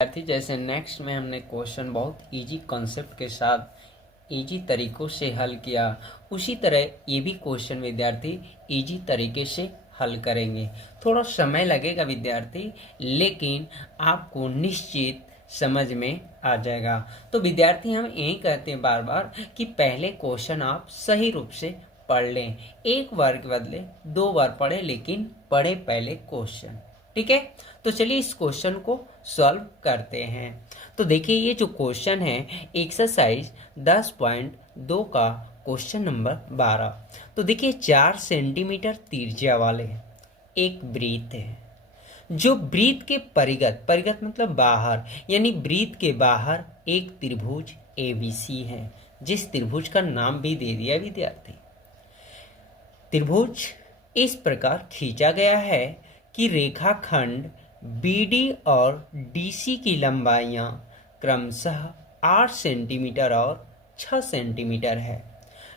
विद्यार्थी जैसे नेक्स्ट में हमने क्वेश्चन बहुत इजी कॉन्सेप्ट के साथ इजी तरीकों से हल किया, उसी तरह ये भी क्वेश्चन विद्यार्थी इजी तरीके से हल करेंगे। थोड़ा समय लगेगा विद्यार्थी, लेकिन आपको निश्चित समझ में आ जाएगा। तो विद्यार्थी हम यही कहते हैं बार बार कि पहले क्वेश्चन आप सही रूप से पढ़ लें। एक बार के बदले 2 बार पढ़े, लेकिन पढ़े पहले क्वेश्चन। ठीक है, तो चलिए इस क्वेश्चन को सॉल्व करते हैं। तो देखिए ये जो क्वेश्चन है एक्सरसाइज 10.2 का क्वेश्चन नंबर 12। तो देखिए 4 सेंटीमीटर त्रिज्या वाले एक वृत्त है, जो वृत्त के परिगत मतलब बाहर, यानी वृत्त के बाहर एक त्रिभुज ABC है, जिस त्रिभुज का नाम भी दे दिया विद्यार्थी। त्रिभुज इस प्रकार खींचा गया है कि रेखाखंड BD और DC की लंबाइयां क्रमशः 8 सेंटीमीटर और 6 सेंटीमीटर है।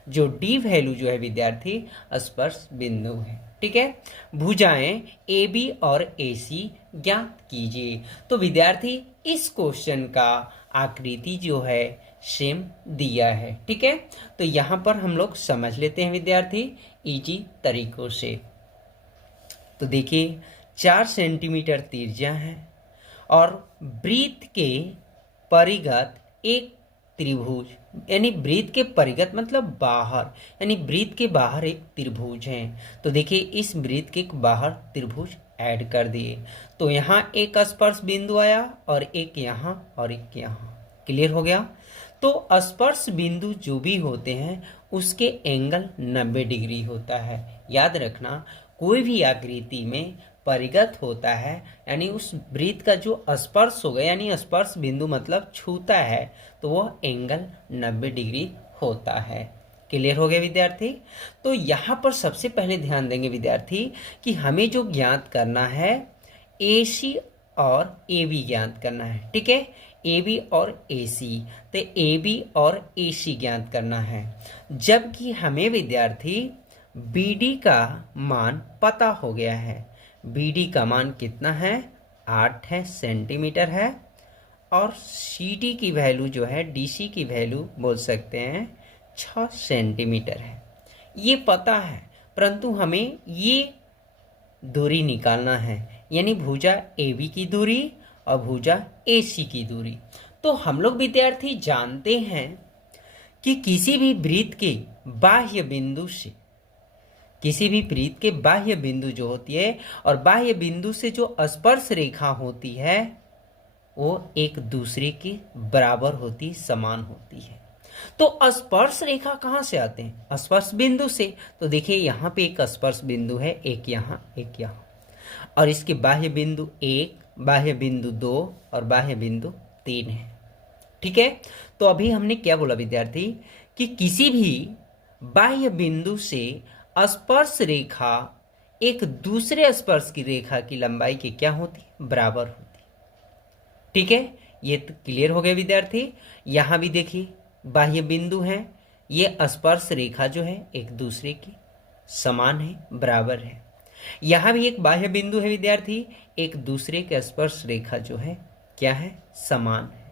जो D वैल्यू जो है विद्यार्थी स्पर्श बिंदु है। ठीक है, भुजाएं AB और AC ज्ञात कीजिए। तो विद्यार्थी इस क्वेश्चन का आकृति जो है सेम दिया है। ठीक है, तो यहाँ पर हम लोग समझ लेते हैं विद्यार्थी इजी तरीकों से। तो देखिए 4 सेंटीमीटर त्रिज्या है और वृत्त के परिगत एक त्रिभुज, यानी वृत्त के परिगत मतलब बाहर, यानी वृत्त के बाहर एक त्रिभुज है। तो देखिए इस वृत्त के बाहर त्रिभुज ऐड कर दिए, तो यहाँ एक स्पर्श बिंदु आया और एक यहाँ और एक यहाँ। क्लियर हो गया। तो स्पर्श बिंदु जो भी होते हैं उसके एंगल 90 डिग्री होता है। याद रखना, कोई भी आकृति में परिगत होता है, यानी उस वृत्त का जो स्पर्श होगा, यानी स्पर्श बिंदु मतलब छूता है, तो वह एंगल 90 डिग्री होता है। क्लियर हो गया विद्यार्थी। तो यहाँ पर सबसे पहले ध्यान देंगे विद्यार्थी कि हमें जो ज्ञात करना है AC और AB ज्ञात करना है। ठीक है, AB और AC, तो AB और AC ज्ञात करना है, जबकि हमें विद्यार्थी BD का मान पता हो गया है। BD का मान कितना है, 8 है सेंटीमीटर है, और CD की वैल्यू जो है DC की वैल्यू बोल सकते हैं 6 सेंटीमीटर है। ये पता है, परंतु हमें ये दूरी निकालना है, यानी भुजा AB की दूरी और भुजा AC की दूरी। तो हम लोग विद्यार्थी जानते हैं कि किसी भी वृत्त के बाह्य बिंदु से, किसी भी वृत्त के बाह्य बिंदु जो होती है और बाह्य बिंदु से जो स्पर्श रेखा होती है वो एक दूसरे के बराबर होती, समान होती है। तो स्पर्श रेखा कहाँ से आते हैं, स्पर्श बिंदु से। तो देखिए यहाँ पे एक स्पर्श बिंदु है, एक यहाँ एक यहाँ, और इसके बाह्य बिंदु 1, बाह्य बिंदु 2 और बाह्य बिंदु 3 है। ठीक है, तो अभी हमने क्या बोला विद्यार्थी कि किसी भी बाह्य बिंदु से स्पर्श रेखा एक दूसरे स्पर्श की रेखा की लंबाई के क्या होती, बराबर होती। ठीक है, ये तो क्लियर हो गया विद्यार्थी। यहां भी देखिए बाह्य बिंदु है, ये स्पर्श रेखा जो है एक दूसरे की समान है, बराबर है। यहां भी एक बाह्य बिंदु है विद्यार्थी, एक दूसरे के स्पर्श रेखा जो है क्या है, समान है।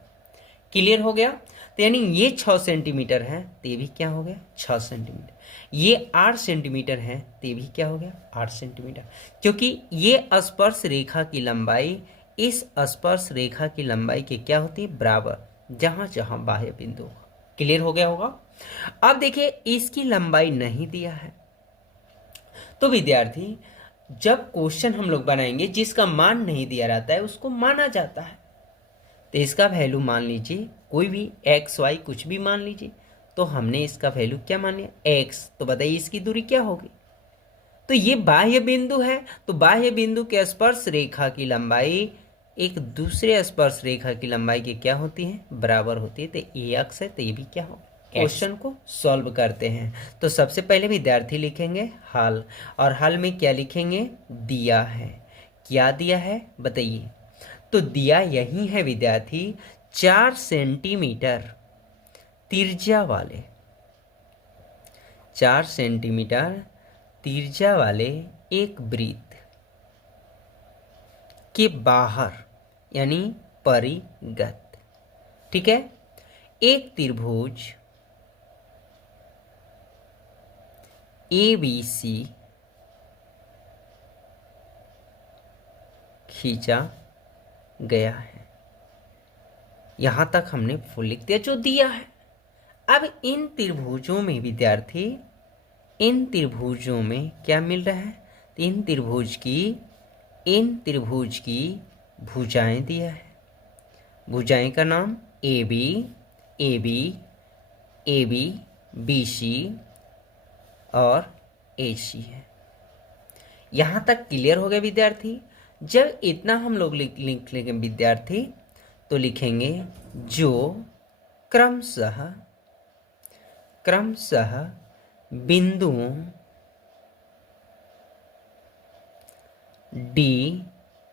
क्लियर हो गया। तो यानी ये 6 सेंटीमीटर है, तो ये भी क्या हो गया 6 सेंटीमीटर। ये 8 सेंटीमीटर है, तो ये भी क्या हो गया 8 सेंटीमीटर, क्योंकि ये स्पर्श रेखा की लंबाई इस स्पर्श रेखा की लंबाई के क्या होती है, बराबर, जहां जहां बाह्य बिंदु होगा। क्लियर हो गया होगा। अब देखिए इसकी लंबाई नहीं दिया है, तो विद्यार्थी जब क्वेश्चन हम लोग बनाएंगे जिसका मान नहीं दिया रहता है उसको माना जाता है। तो इसका वैल्यू मान लीजिए कोई भी XY कुछ भी मान लीजिए, तो हमने इसका वैल्यू क्या मान लिया X, तो बताइए इसकी दूरी क्या होगी। तो ये बाह्य बिंदु है, तो बाह्य बिंदु के स्पर्श रेखा की लंबाई एक दूसरे स्पर्श रेखा की लंबाई की क्या होती है, बराबर होती है। तो ये X है, तो ये भी क्या होगा। क्वेश्चन को सॉल्व करते हैं। तो सबसे पहले विद्यार्थी लिखेंगे हल, और हल में क्या लिखेंगे, दिया है। क्या दिया है बताइए। तो दिया यही है विद्यार्थी 4 सेंटीमीटर त्रिज्या वाले, 4 सेंटीमीटर त्रिज्या वाले एक वृत्त के बाहर, यानी परिगत। ठीक है, एक त्रिभुज ABC खींचा गया है। यहां तक हमने फुल लिख दिया जो दिया है। अब इन त्रिभुजों में विद्यार्थी, इन त्रिभुजों में क्या मिल रहा है? तो इन त्रिभुज की भुजाएं दिया है। भुजाएं का नाम AB, BC और AC है। यहां तक क्लियर हो गया विद्यार्थी। जब इतना हम लोग लिख लेंगे विद्यार्थी, तो लिखेंगे जो क्रमशः बिंदुओं D,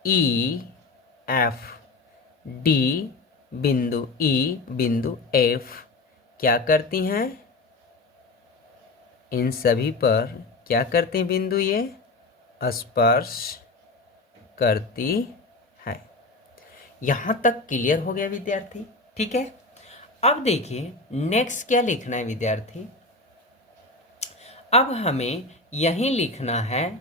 E, F, D बिंदु, E बिंदु, F क्या करती हैं? इन सभी पर क्या करते हैं बिंदु? ये स्पर्श करती है। यहां तक क्लियर हो गया विद्यार्थी। ठीक है, अब देखिए नेक्स्ट क्या लिखना है विद्यार्थी। अब हमें यही लिखना है।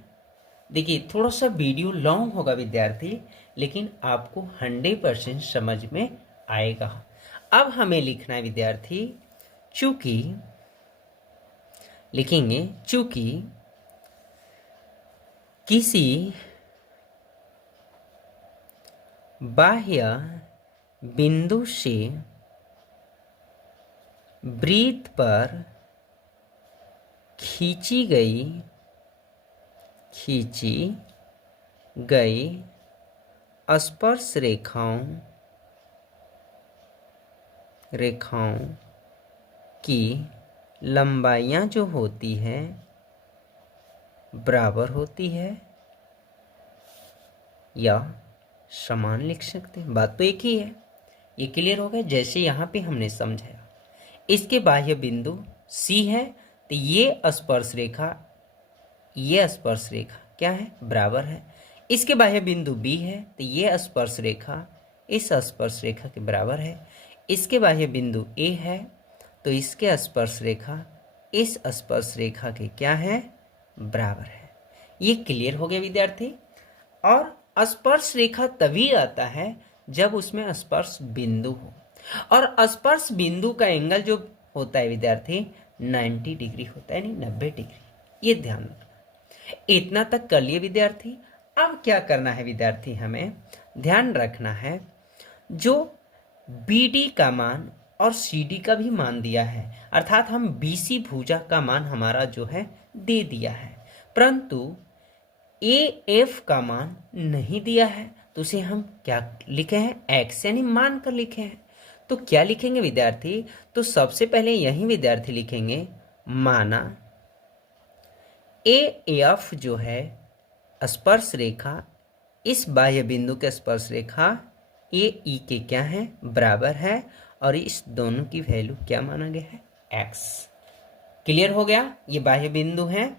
देखिए थोड़ा सा वीडियो लॉन्ग होगा विद्यार्थी, लेकिन आपको 100% समझ में आएगा। अब हमें लिखना है विद्यार्थी, चूंकि लिखेंगे चूंकि किसी बाह्य बिंदु से वृत्त पर खींची गई स्पर्श रेखाओं की लंबाइयां जो होती है बराबर होती है या समान लिख सकते हैं। बात तो एक ही है। ये क्लियर हो गया। जैसे यहाँ पे हमने समझाया, इसके बाह्य बिंदु C है, तो ये स्पर्श रेखा क्या है? बराबर है। इसके बाह्य बिंदु B है, तो ये स्पर्श रेखा इस स्पर्श रेखा के बराबर है। इसके बाह्य बिंदु A है, तो इसके स्पर्श रेखा इस स्पर्श रेखा के क्या है? बराबर है। ये क्लियर हो गया विद्यार्थी। और स्पर्श रेखा तभी आता है जब उसमें स्पर्श बिंदु हो, और स्पर्श बिंदु का एंगल जो होता है विद्यार्थी 90 डिग्री होता है, नहीं 90 डिग्री। ये ध्यान रखना। इतना तक कर लिए विद्यार्थी। अब क्या करना है विद्यार्थी? हमें ध्यान रखना है जो BD का मान और CD का भी मान दिया है, अर्थात हम BC भुजा का मान हमारा जो है दे दिया है, परंतु AF का मान नहीं दिया है, तो उसे हम क्या लिखे हैं? X यानी मान कर लिखे हैं। तो क्या लिखेंगे विद्यार्थी? तो सबसे पहले यही विद्यार्थी लिखेंगे, माना AF जो है स्पर्श रेखा, इस बाह्य बिंदु के स्पर्श रेखा AE के क्या है? बराबर है, और इस दोनों की वैल्यू क्या माना गया है? X। क्लियर हो गया। ये बाह्य बिंदु है,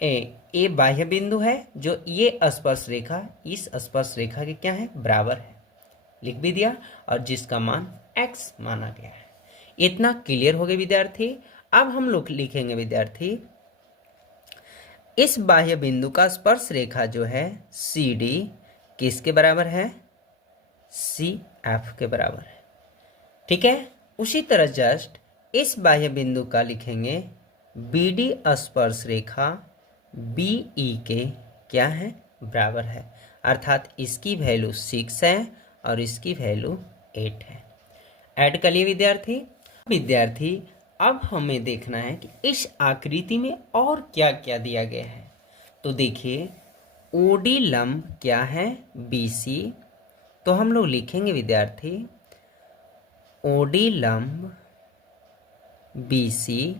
ए बाह्य बिंदु है, जो ये स्पर्श रेखा इस स्पर्श रेखा के क्या है? बराबर है। लिख भी दिया, और जिसका मान X माना गया है। इतना क्लियर हो गया विद्यार्थी। अब हम लोग लिखेंगे विद्यार्थी, इस बाह्य बिंदु का स्पर्श रेखा जो है CD किसके बराबर है? CF के बराबर है। ठीक है, उसी तरह जस्ट इस बाह्य बिंदु का लिखेंगे BD स्पर्श रेखा BE के क्या है? बराबर है, अर्थात इसकी वैल्यू 6 है और इसकी वैल्यू 8 है। ऐड कर लिए विद्यार्थी। अब हमें देखना है कि इस आकृति में और क्या क्या दिया गया है। तो देखिए OD लंब क्या है? BC। तो हम लोग लिखेंगे विद्यार्थी, OD लंब BC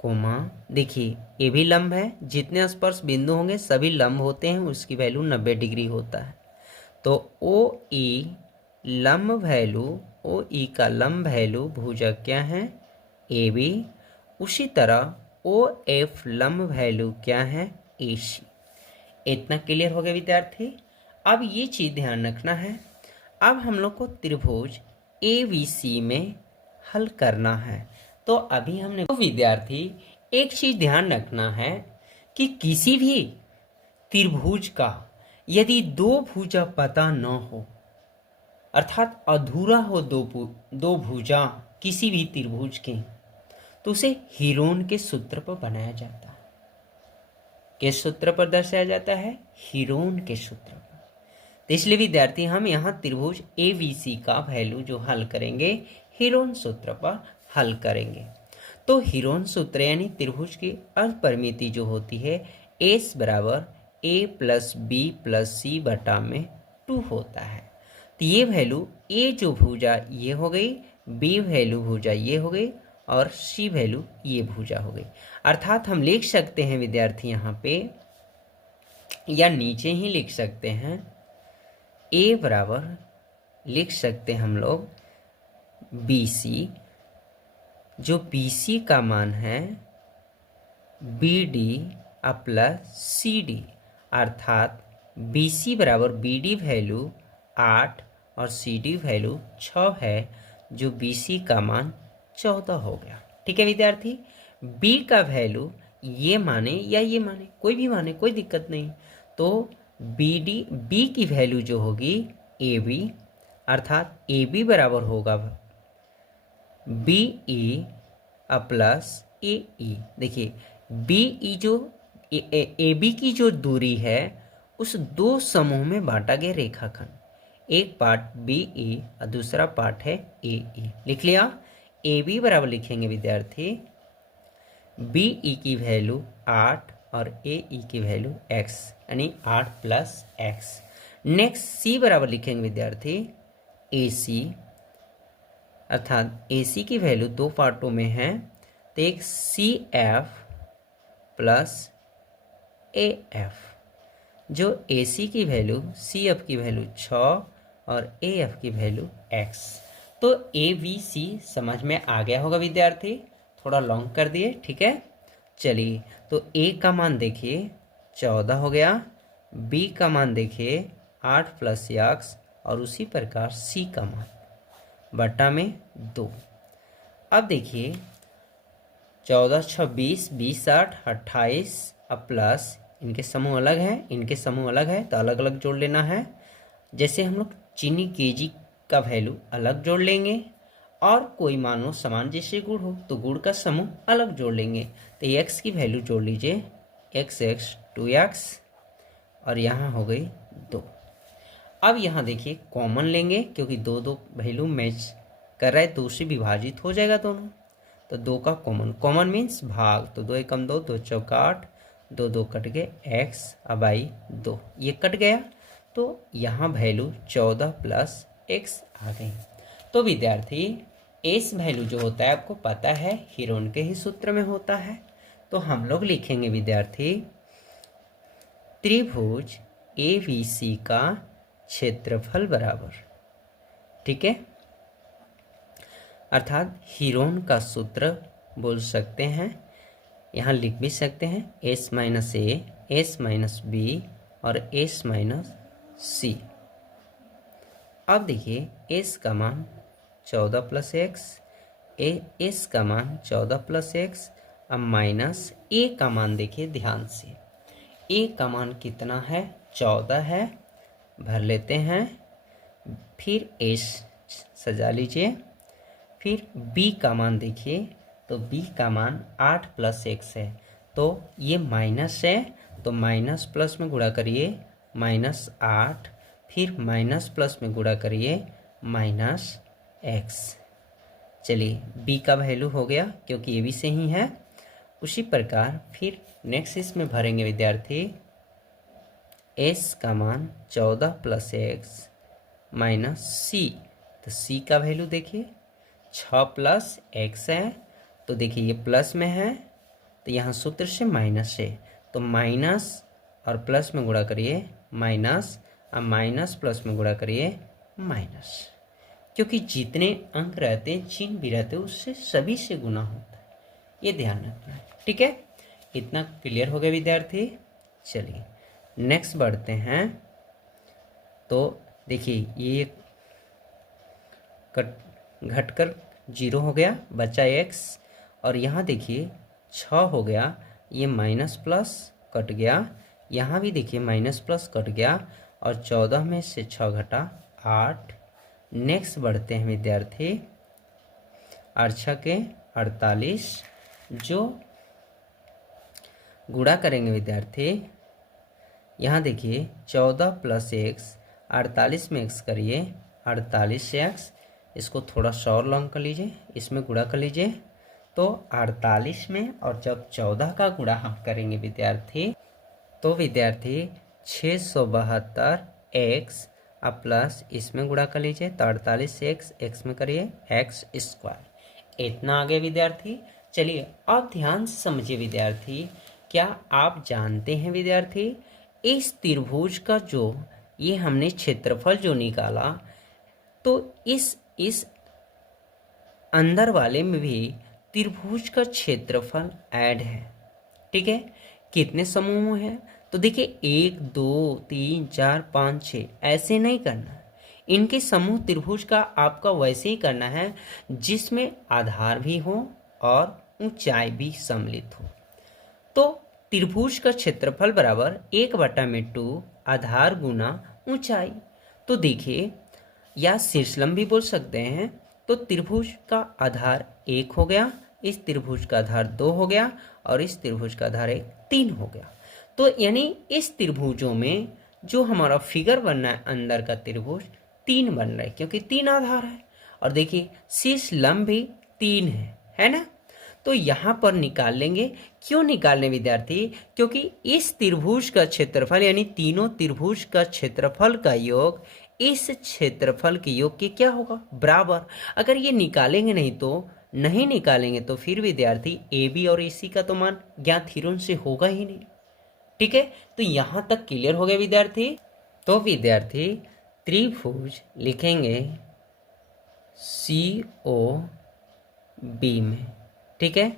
कोमा, देखिए ये भी लंब है, जितने स्पर्श बिंदु होंगे सभी लंब होते हैं, उसकी वैल्यू 90 डिग्री होता है। तो OE लंब वैल्यू, OE का लंब वैल्यू भुजक क्या है? AB। उसी तरह OF लंब वैल्यू क्या है? AC। इतना क्लियर हो गया विद्यार्थी। अब ये चीज ध्यान रखना है, अब हम लोग को त्रिभुज ABC में हल करना है। तो अभी हमने तो विद्यार्थी एक चीज ध्यान रखना है कि किसी भी त्रिभुज का यदि दो भुजा पता न हो, अर्थात अधूरा हो दो भुजा किसी भी त्रिभुज के, तो उसे हीरोन के सूत्र पर बनाया जाता है। किस सूत्र पर दर्शाया जाता है? हीरोन के सूत्र पर। तो इसलिए विद्यार्थी हम यहाँ त्रिभुज ABC का वैल्यू जो हल करेंगे हीरोन सूत्र पर हल करेंगे। तो हीरोन सूत्र यानी त्रिभुज की अर्धपरिमिति जो होती है S बराबर A plus B plus C बटा में 2 होता है। तो ये वैल्यू A जो भुजा ये हो गई, B वैल्यू भुजा ये हो गई और C वैल्यू ये भुजा हो गई। अर्थात हम लिख सकते हैं विद्यार्थी यहाँ पे, या नीचे ही लिख सकते हैं, A बराबर लिख सकते हैं हम लोग BC, जो BC का मान है BD प्लस CD, अर्थात BC बराबर BD वैल्यू 8 और CD वैल्यू 6 है, जो BC का मान 14 हो गया। ठीक है विद्यार्थी, B का वैल्यू ये माने या ये माने, कोई भी माने, कोई दिक्कत नहीं। तो B की वैल्यू जो होगी AB, अर्थात AB बराबर होगा BE प्लस AE। देखिए BE जो AB की जो दूरी है उस दो समूह में बांटा गया रेखाखंड, एक पार्ट BE और दूसरा पार्ट है AE। लिख लिया। AB बराबर लिखेंगे विद्यार्थी BE की वैल्यू 8 और AE की वैल्यू x, यानी 8 प्लस x। नेक्स्ट C बराबर लिखेंगे विद्यार्थी AC, अर्थात AC की वैल्यू दो पार्टों में है, तो एक CF प्लस AF, जो AC की वैल्यू CF की वैल्यू 6 और AF की वैल्यू x। तो ABC समझ में आ गया होगा विद्यार्थी, थोड़ा लॉन्ग कर दिए, ठीक है। चलिए, तो A का मान देखिए 14 हो गया, B का मान देखिए 8 प्लस x, और उसी प्रकार C का मान बटा में 2। अब देखिए 14 26 20 8 28, अब प्लस इनके समूह अलग है, इनके समूह अलग है, तो अलग अलग जोड़ लेना है। जैसे हम लोग चीनी केजी का वैल्यू अलग जोड़ लेंगे, और कोई मान लो समान जैसे गुड़ हो तो गुड़ का समूह अलग जोड़ लेंगे। तो x की वैल्यू जोड़ लीजिए, x 2x, और यहाँ हो गई 2। अब यहाँ देखिए कॉमन लेंगे, क्योंकि दो दो वैल्यू मैच कर रहा है तो उससे विभाजित हो जाएगा दोनों। तो 2 का कॉमन मीन्स भाग, तो 2 एकम 2, 2 चौका 8, 2 2 कट गए, x अब आई 2, ये कट गया, तो यहाँ वैल्यू 14 प्लस x आ गई। तो विद्यार्थी एस वैल्यू जो होता है आपको पता है हीरोन के ही सूत्र में होता है। तो हम लोग लिखेंगे विद्यार्थी त्रिभुज ABC का क्षेत्रफल बराबर, ठीक है, अर्थात हीरोन का सूत्र बोल सकते हैं, यहाँ लिख भी सकते हैं S minus A, S minus B और S माइनस C। अब देखिए S का मान 14 प्लस x, S का मान 14 प्लस x, अब माइनस A का मान देखिए ध्यान से, A का मान कितना है? 14 है, भर लेते हैं, फिर S सजा लीजिए, फिर B का मान देखिए, तो B का मान 8 प्लस x है, तो ये माइनस है, तो माइनस प्लस में गुणा करिए, -8, फिर माइनस प्लस में गुणा करिए, -x। चलिए B का वैल्यू हो गया, क्योंकि ये भी से ही है। उसी प्रकार फिर नेक्स्ट इसमें भरेंगे विद्यार्थी S का मान 14 प्लस x माइनस C, तो C का वैल्यू देखिए 6 प्लस x है, तो देखिए ये प्लस में है, तो यहाँ सूत्र से माइनस है, तो माइनस और प्लस में गुणा करिए माइनस, अब माइनस प्लस में गुणा करिए माइनस, क्योंकि जितने अंक रहते हैं चिन्ह भी रहते हैं उससे सभी से गुना होता है, ये ध्यान रखना है, ठीक है। इतना क्लियर हो गया विद्यार्थी। चलिए नेक्स्ट बढ़ते हैं। तो देखिए ये कट घटकर 0 हो गया, बचा x। और यहाँ देखिए 6 हो गया, ये माइनस प्लस कट गया, यहाँ भी देखिए माइनस प्लस कट गया, और 14 में से 6 घटा 8। नेक्स्ट बढ़ते हैं विद्यार्थी 8 6 के 48, जो गुणा करेंगे विद्यार्थी। यहाँ देखिए 14 प्लस एक्स, 48 में x करिए 48 से x, इसको थोड़ा सा और लॉन्ग कर लीजिए, इसमें गुणा कर लीजिए। तो 48 में और जब 14 का गुणा हम करेंगे विद्यार्थी, तो विद्यार्थी 672 x अब प्लस इसमें गुणा कर लीजिए, तो 48 से x में करिए x स्क्वायर। इतना आगे विद्यार्थी। चलिए अब ध्यान से समझिए विद्यार्थी, क्या आप जानते हैं विद्यार्थी, इस त्रिभुज का जो ये हमने क्षेत्रफल जो निकाला, तो इस अंदर वाले में भी त्रिभुज का क्षेत्रफल ऐड है। ठीक है, कितने समूह हैं? तो देखिए 1 2 3 4 5 6 ऐसे नहीं करना है, इनके समूह त्रिभुज का आपका वैसे ही करना है जिसमें आधार भी हो और ऊंचाई भी सम्मिलित हो। तो त्रिभुज का क्षेत्रफल बराबर 1/2 आधार गुना ऊंचाई। तो देखिए, या शीर्षलंब भी बोल सकते हैं। तो त्रिभुज का आधार 1 हो गया, इस त्रिभुज का आधार 2 हो गया, और इस त्रिभुज का आधार 3 हो गया। तो यानी इस त्रिभुजों में जो हमारा फिगर बन रहा है अंदर का त्रिभुज 3 बन रहा है, क्योंकि 3 आधार है। और देखिए शीर्ष लंब भी 3 है ना। तो यहाँ पर निकाल लेंगे। क्यों निकालने विद्यार्थी? क्योंकि इस त्रिभुज का क्षेत्रफल यानी तीनों त्रिभुज का क्षेत्रफल का योग इस क्षेत्रफल के योग के क्या होगा? बराबर। अगर ये नहीं निकालेंगे तो फिर विद्यार्थी ए बी और ए सी का तो मान ज्ञात थ्योरम से होगा ही नहीं। ठीक है, तो यहाँ तक क्लियर हो गया विद्यार्थी। तो विद्यार्थी त्रिभुज लिखेंगे सी ओ बी में, ठीक है,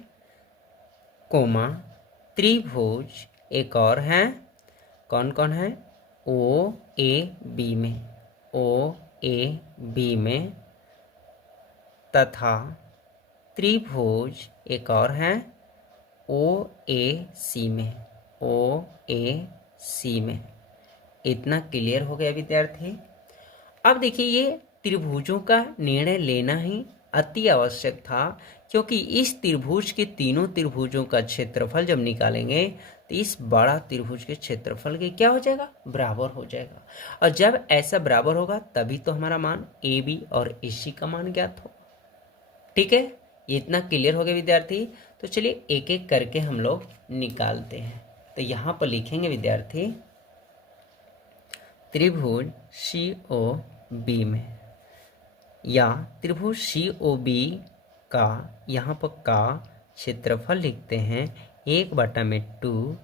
कोमा त्रिभुज एक और है, कौन कौन है? ओ ए बी में, ओ ए बी में, तथा त्रिभुज एक और है ओ ए सी में, ओ ए सी में। इतना क्लियर हो गया विद्यार्थी। अब देखिए ये त्रिभुजों का निर्णय लेना ही अति आवश्यक था, क्योंकि इस त्रिभुज के तीनों त्रिभुजों का क्षेत्रफल जब निकालेंगे तो इस बड़ा त्रिभुज के क्षेत्रफल के क्या हो जाएगा? बराबर हो जाएगा। और जब ऐसा बराबर होगा तभी तो हमारा मान ए बी और ए सी का मान ज्ञात होगा। ठीक है, ये इतना क्लियर हो गया विद्यार्थी। तो चलिए एक एक करके हम लोग निकालते हैं। तो यहाँ पर लिखेंगे विद्यार्थी त्रिभुज सी ओ बी में, या त्रिभुज सी ओ बी का यहाँ पर का क्षेत्रफल लिखते हैं 1/2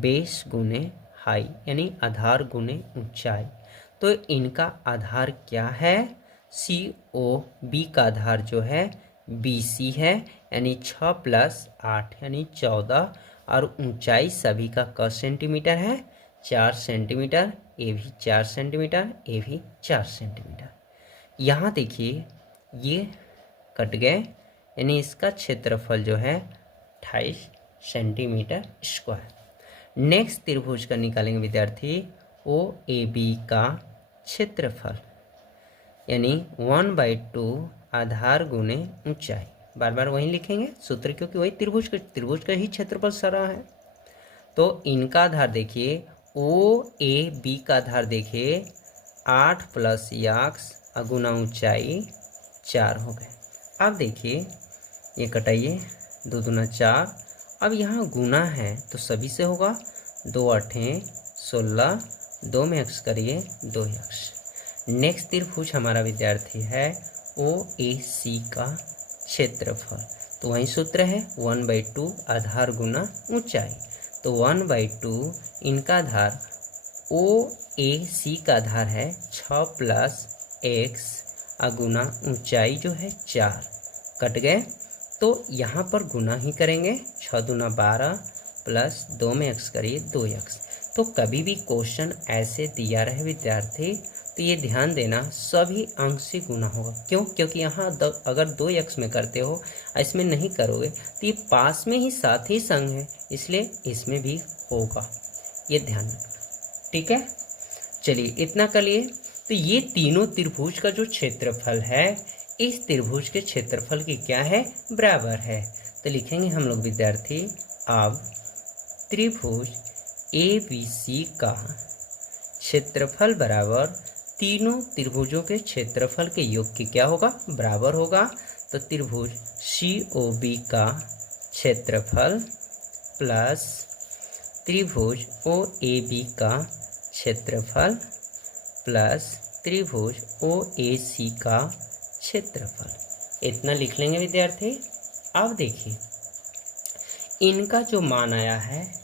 बेस गुने हाई, यानी आधार गुने ऊंचाई। तो इनका आधार क्या है? सी ओ बी का आधार जो है बी सी है, यानी 6 + 8 यानी 14, और ऊंचाई सभी का क सेंटीमीटर है? 4 सेंटीमीटर। ये भी 4 सेंटीमीटर, ये भी 4 सेंटीमीटर। यहाँ देखिए ये कट गए, यानी इसका क्षेत्रफल जो है 28 सेंटीमीटर स्क्वायर। नेक्स्ट त्रिभुज का निकालेंगे विद्यार्थी ओ ए बी का क्षेत्रफल, यानी 1/2 आधार गुने ऊंचाई। बार बार वही लिखेंगे सूत्र, क्योंकि वही त्रिभुज का ही क्षेत्रफल सारा है। तो इनका आधार देखिए ओ ए बी का आधार देखिए 8 + x गुना ऊंचाई 4 हो गए। अब देखिए ये कटाइए, 2 दूना 4। अब यहाँ गुना है तो सभी से होगा, 2 8 16, 2 में x करिए 2x। नेक्स्ट त्रिभुज हमारा विद्यार्थी है ओ ए सी का क्षेत्रफल। तो वही सूत्र है 1/2 आधार गुना ऊंचाई। तो 1/2 इनका आधार ओ ए सी का आधार है 6 + x गुना ऊंचाई जो है 4, कट गए। तो यहाँ पर गुना ही करेंगे, 6 दूना 12 प्लस 2 में x करिए 2x। तो कभी भी क्वेश्चन ऐसे दिया रहे विद्यार्थी तो ये ध्यान देना सभी अंक से गुना होगा। क्यों? क्योंकि यहाँ अगर 2x में करते हो, इसमें नहीं करोगे, तो ये पास में ही साथ ही संग है, इसलिए इसमें भी होगा, ये ध्यान रखना। ठीक है, चलिए इतना कर लिए। तो ये तीनों त्रिभुज का जो क्षेत्रफल है, इस त्रिभुज के क्षेत्रफल की क्या है? बराबर है। तो लिखेंगे हम लोग विद्यार्थी, अब त्रिभुज ABC का क्षेत्रफल बराबर तीनों त्रिभुजों के क्षेत्रफल के योग की क्या होगा? बराबर होगा। तो त्रिभुज COB का क्षेत्रफल प्लस त्रिभुज OAB का क्षेत्रफल प्लस त्रिभुज OAC का क्षेत्रफल, इतना लिख लेंगे विद्यार्थी। अब देखिए इनका जो मान आया है,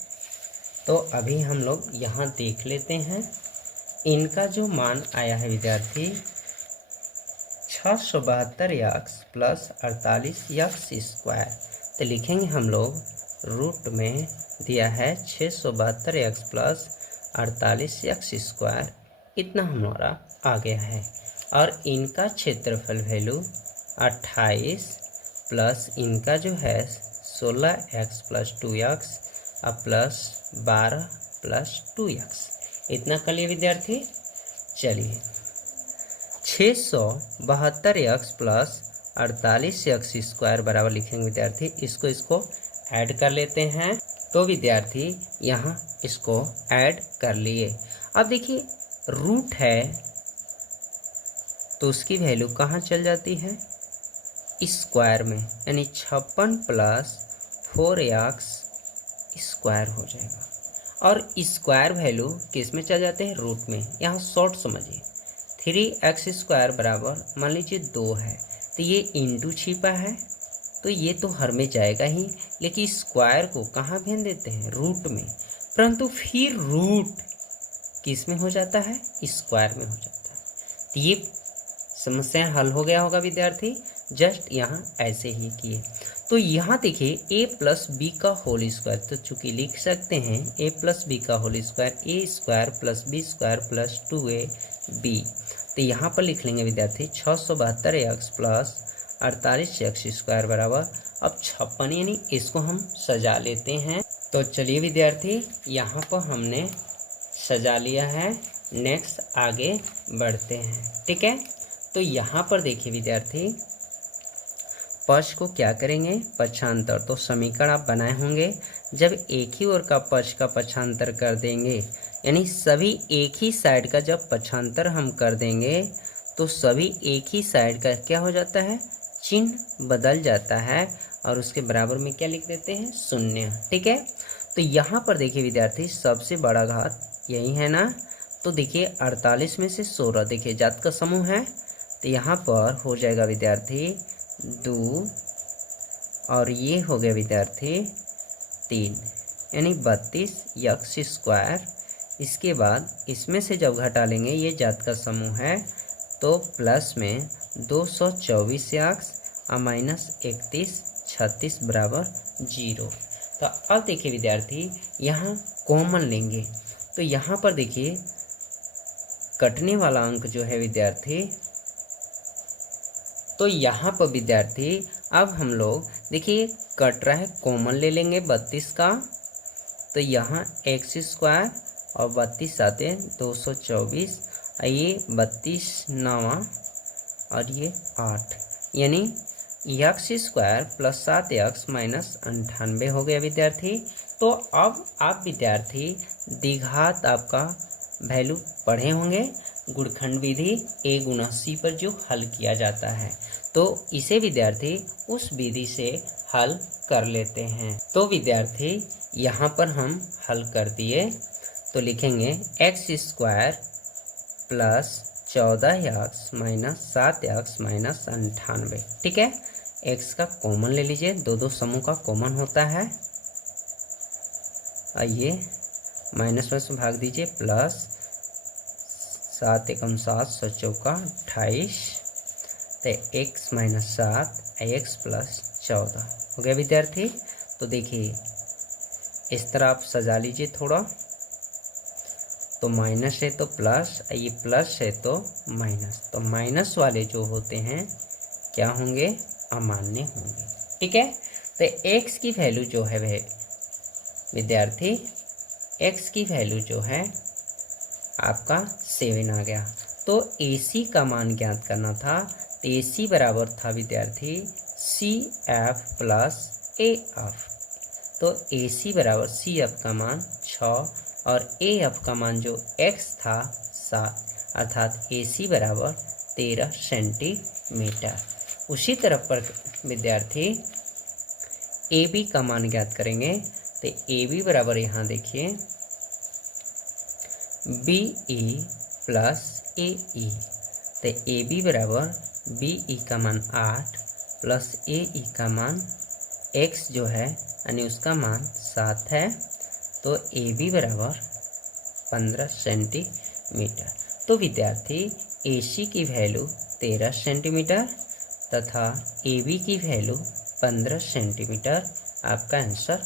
तो अभी हम लोग यहाँ देख लेते हैं। इनका जो मान आया है विद्यार्थी 672x प्लस 48x²। तो लिखेंगे हम लोग, रूट में दिया है 672x प्लस 48x², इतना हमारा आ गया है। और इनका क्षेत्रफल वैल्यू 28 प्लस इनका जो है 16x प्लस 2x अब प्लस 12 प्लस 2x, इतना कर लिए विद्यार्थी। चलिए 672x प्लस 48x² बराबर लिखेंगे विद्यार्थी, इसको ऐड कर लेते हैं। तो विद्यार्थी यहाँ इसको ऐड कर लिए। अब देखिए रूट है तो उसकी वैल्यू कहाँ चल जाती है? स्क्वायर में, यानी 56 प्लस 4x² हो जाएगा। और स्क्वायर वैल्यू किस में चल जाते हैं? रूट में। यहाँ शॉर्ट समझिए, 3x² बराबर मान लीजिए 2 है, तो ये इंटू छिपा है, तो ये तो हर में जाएगा ही, लेकिन स्क्वायर को कहाँ भेज देते हैं? रूट में। परंतु फिर रूट किस में हो जाता है? स्क्वायर में हो जाता है। तो ये समस्या हल हो गया होगा विद्यार्थी, जस्ट यहाँ ऐसे ही किए। तो यहाँ देखिए a प्लस बी का होल स्क्वायर, तो चूंकि लिख सकते हैं a प्लस बी का whole square, a² plus b² plus 2ab। तो यहाँ पर लिख लेंगे विद्यार्थी 672x प्लस 48x² बराबर, अब 56, यानी इसको हम सजा लेते हैं। तो चलिए विद्यार्थी यहाँ पर हमने सजा लिया है, नेक्स्ट आगे बढ़ते हैं। ठीक है, तो यहाँ पर देखिए विद्यार्थी पक्ष को क्या करेंगे? पक्षांतर। तो समीकरण आप बनाए होंगे, जब एक ही ओर का पक्ष का पक्षांतर कर देंगे, यानी सभी एक ही साइड का जब पक्षांतर हम कर देंगे, तो सभी एक ही साइड का क्या हो जाता है? चिन्ह बदल जाता है, और उसके बराबर में क्या लिख देते हैं? 0। ठीक है, तो यहाँ पर देखिए विद्यार्थी सबसे बड़ा घात यही है ना, तो देखिए 48 में से 16, देखिए जात का समूह है, तो यहाँ पर हो जाएगा विद्यार्थी 2, और ये हो गया विद्यार्थी 3, यानी 32x²। इसके बाद इसमें से जब घटा लेंगे, ये जात का समूह है, तो प्लस में 224x और माइनस 31, 36 बराबर 0। तो अब देखिए विद्यार्थी यहाँ कॉमन लेंगे, तो यहाँ पर देखिए कटने वाला अंक जो है विद्यार्थी, तो यहाँ पर विद्यार्थी अब हम लोग देखिए कट रहा है, कॉमन ले लेंगे 32 का, तो यहाँ x² और 32 आते हैं 224, ये 32 9 और ये 8, यानी x² प्लस 7x माइनस 98 हो गया विद्यार्थी। तो अब आप विद्यार्थी द्विघात आपका वैल्यू पढ़े होंगे, गुणनखंड विधि a गुना c पर जो हल किया जाता है, तो इसे विद्यार्थी उस विधि से हल कर लेते हैं। तो विद्यार्थी यहाँ पर हम हल कर दिए, तो लिखेंगे x² plus 14x minus 7x minus 98। ठीक है, x का कॉमन ले लीजिए, दो समूह का कॉमन होता है, आइए माइनस में से भाग दीजिए, प्लस 7 एकम 7 7 चौका 28, तो x माइनस 7 x प्लस 14 हो गया विद्यार्थी। तो देखिए इस तरह आप सजा लीजिए थोड़ा, तो माइनस है तो प्लस, ये प्लस है तो माइनस, तो माइनस वाले जो होते हैं क्या होंगे, अमान्य होंगे। ठीक है, तो x की वैल्यू जो है वह विद्यार्थी, x की वैल्यू जो है आपका 7 आ गया। तो AC का मान ज्ञात करना था, तो AC बराबर था विद्यार्थी CF प्लस AF। तो AC बराबर CF का मान 6 और AF का मान जो x था 7, अर्थात AC बराबर 13 सेंटीमीटर। उसी तरफ पर विद्यार्थी AB का मान ज्ञात करेंगे, तो AB बराबर यहाँ देखिए BE प्लस AE। तो AB बराबर BE का मान 8 प्लस AE का मान x जो है यानी उसका मान 7 है, तो AB बराबर 15 सेंटीमीटर। तो विद्यार्थी AC की वैल्यू 13 सेंटीमीटर तथा AB की वैल्यू 15 सेंटीमीटर आपका आंसर